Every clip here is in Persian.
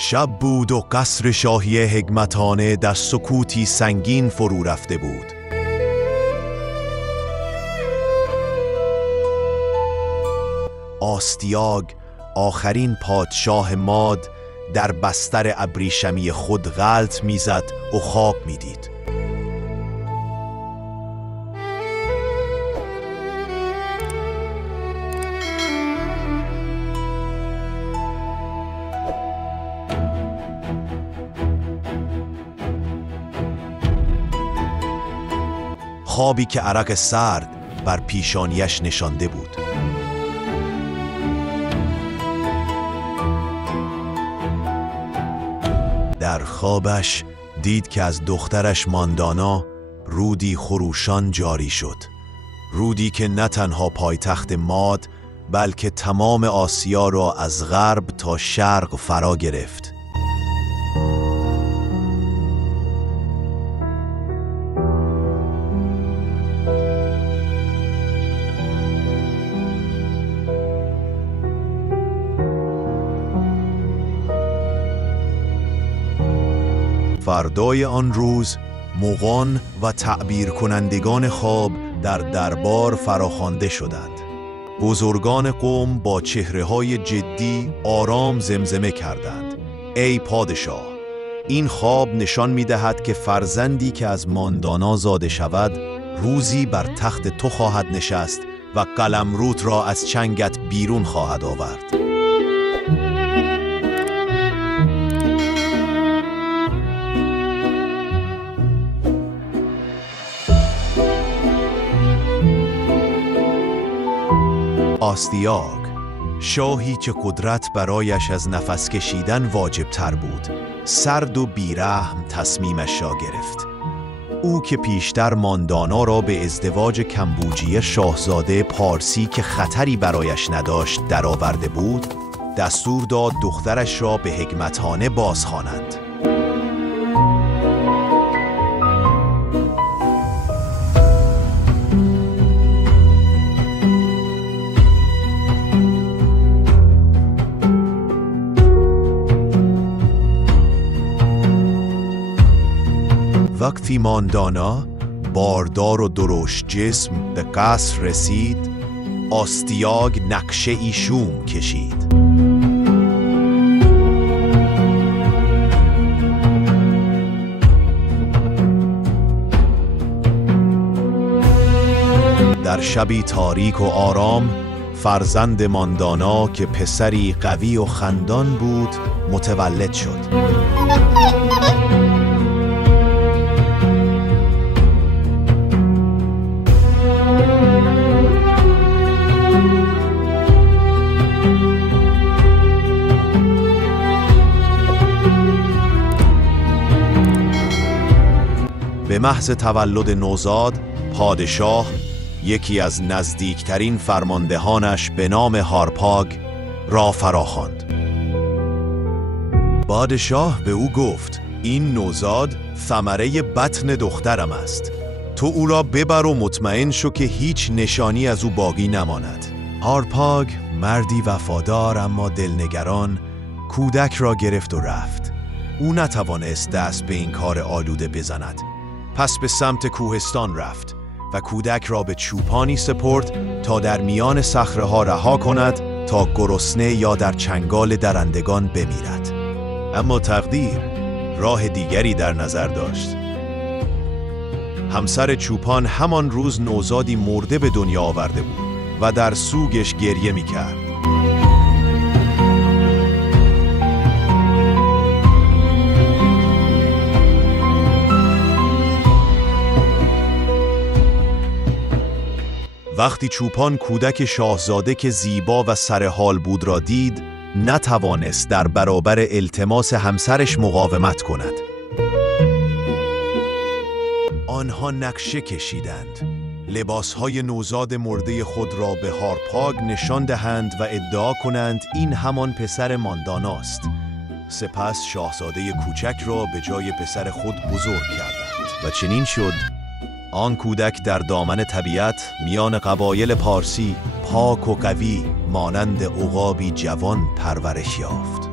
شب بود و قصر شاهی حکمتانه در سکوتی سنگین فرو رفته بود. آستیاگ، آخرین پادشاه ماد، در بستر ابریشمی خود غلط میزد و خواب میدید. خوابی که عرق سرد بر پیشانیش نشانده بود. در خوابش دید که از دخترش ماندانا رودی خروشان جاری شد. رودی که نه تنها پایتخت ماد بلکه تمام آسیا را از غرب تا شرق فرا گرفت. فردای آن روز مغان و تعبیر کنندگان خواب در دربار فراخوانده شدند. بزرگان قوم با چهره‌های جدی آرام زمزمه کردند: ای پادشاه، این خواب نشان می‌دهد که فرزندی که از ماندانا زاده شود روزی بر تخت تو خواهد نشست و قلمروت را از چنگت بیرون خواهد آورد. آستیاگ، شاهی که قدرت برایش از نفس کشیدن واجب تر بود، سرد و بیرحم تصمیمش را گرفت. او که پیشتر ماندانا را به ازدواج کمبوجیه شاهزاده پارسی که خطری برایش نداشت درآورده بود، دستور داد دخترش را به حکمتخانه بازخوانند. وقتی ماندانا باردار و درشت جسم به قصر رسید، آستیاگ نقشه ای شوم کشید. در شبی تاریک و آرام، فرزند ماندانا که پسری قوی و خندان بود متولد شد. به محض تولد نوزاد، پادشاه یکی از نزدیکترین فرماندهانش به نام هارپاگ را فراخواند. پادشاه به او گفت: این نوزاد ثمره بطن دخترم است. تو او را ببر و مطمئن شو که هیچ نشانی از او باقی نماند. هارپاگ، مردی وفادار اما دلنگران، کودک را گرفت و رفت. او نتوانست دست به این کار آلوده بزند. پس به سمت کوهستان رفت و کودک را به چوپانی سپرد تا در میان صخره‌ها رها کند تا گرسنه یا در چنگال درندگان بمیرد. اما تقدیر راه دیگری در نظر داشت. همسر چوپان همان روز نوزادی مرده به دنیا آورده بود و در سوگش گریه می‌کرد. وقتی چوپان کودک شاهزاده که زیبا و سرحال بود را دید، نتوانست در برابر التماس همسرش مقاومت کند. آنها نقشه کشیدند. لباسهای نوزاد مرده خود را به هارپاگ نشان دهند و ادعا کنند این همان پسر مانداناست. سپس شاهزاده کوچک را به جای پسر خود بزرگ کردند و چنین شد. آن کودک در دامن طبیعت میان قبایل پارسی پاک و قوی مانند عقابی جوان پرورش یافت.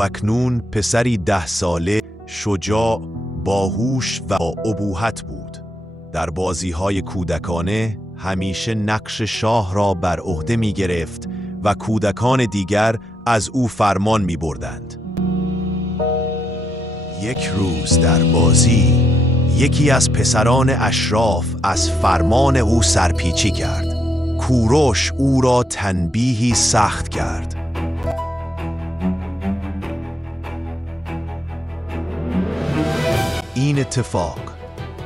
او اکنون پسری 10 ساله، شجاع، باهوش و ابوهت بود. در بازی‌های کودکانه همیشه نقش شاه را بر عهده می گرفت و کودکان دیگر از او فرمان می بردند. یک روز در بازی یکی از پسران اشراف از فرمان او سرپیچی کرد. کوروش او را تنبیهی سخت کرد. این اتفاق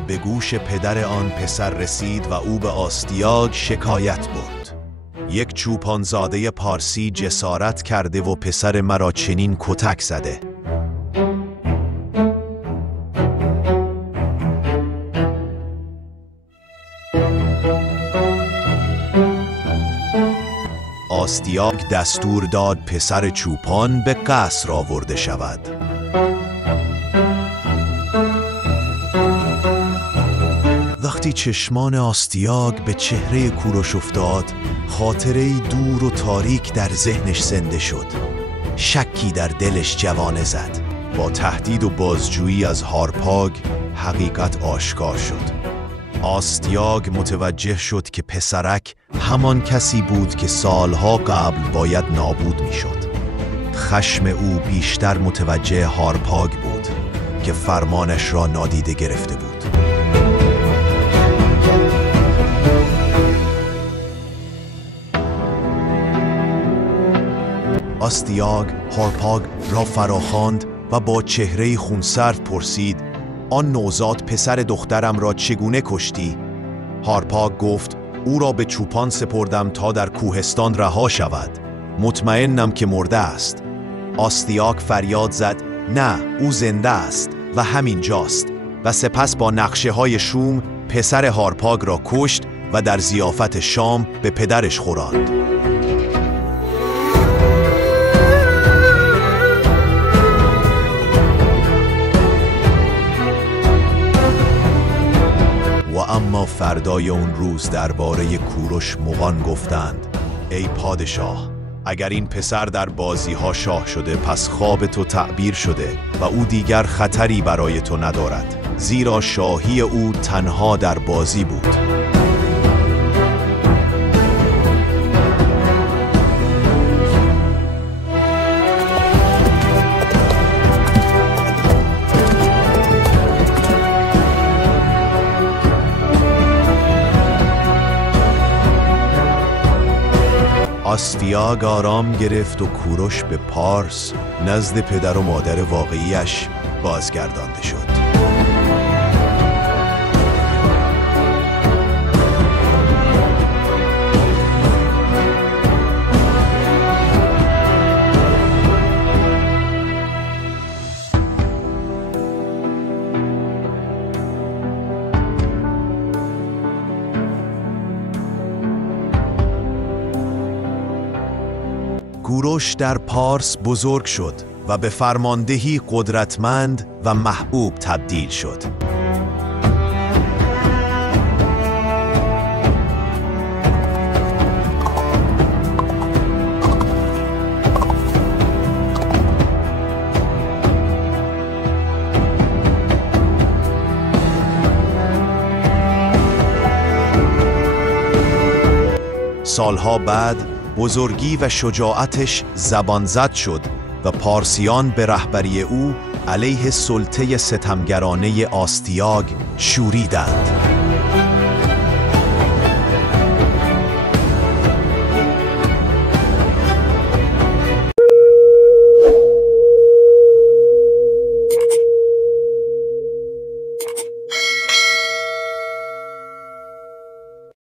به گوش پدر آن پسر رسید و او به آستیاگ شکایت برد. یک چوپانزاده پارسی جسارت کرده و پسر مرا چنین کتک زده. آستیاگ دستور داد پسر چوپان به قصر آورده شود. وقتی چشمان آستیاگ به چهره کوروش افتاد، خاطره‌ای دور و تاریک در ذهنش زنده شد. شکی در دلش جوانه زد. با تهدید و بازجویی از هارپاگ حقیقت آشکار شد. آستیاگ متوجه شد که پسرک همان کسی بود که سالها قبل باید نابود میشد. خشم او بیشتر متوجه هارپاگ بود که فرمانش را نادیده گرفته بود. آستیاگ هارپاگ را فراخواند و با چهره خونسرد پرسید: آن نوزاد پسر دخترم را چگونه کشتی؟ هارپاگ گفت: او را به چوپان سپردم تا در کوهستان رها شود. مطمئنم که مرده است. آستیاگ فریاد زد: نه، او زنده است و همین جاست. و سپس با نقشه های شوم پسر هارپاگ را کشت و در ضیافت شام به پدرش خوراند. اما فردای اون روز درباره کوروش مغان گفتند: ای پادشاه، اگر این پسر در بازی‌ها شاه شده، پس خواب تو تعبیر شده و او دیگر خطری برای تو ندارد، زیرا شاهی او تنها در بازی بود. آستیاگ آرام گرفت و کوروش به پارس نزد پدر و مادر واقعیش بازگردانده شد. کوروش در پارس بزرگ شد و به فرماندهی قدرتمند و محبوب تبدیل شد. سالها بعد بزرگی و شجاعتش زبان زد شد و پارسیان به رهبری او علیه سلطه ستمگرانه آستیاگ شوریدند.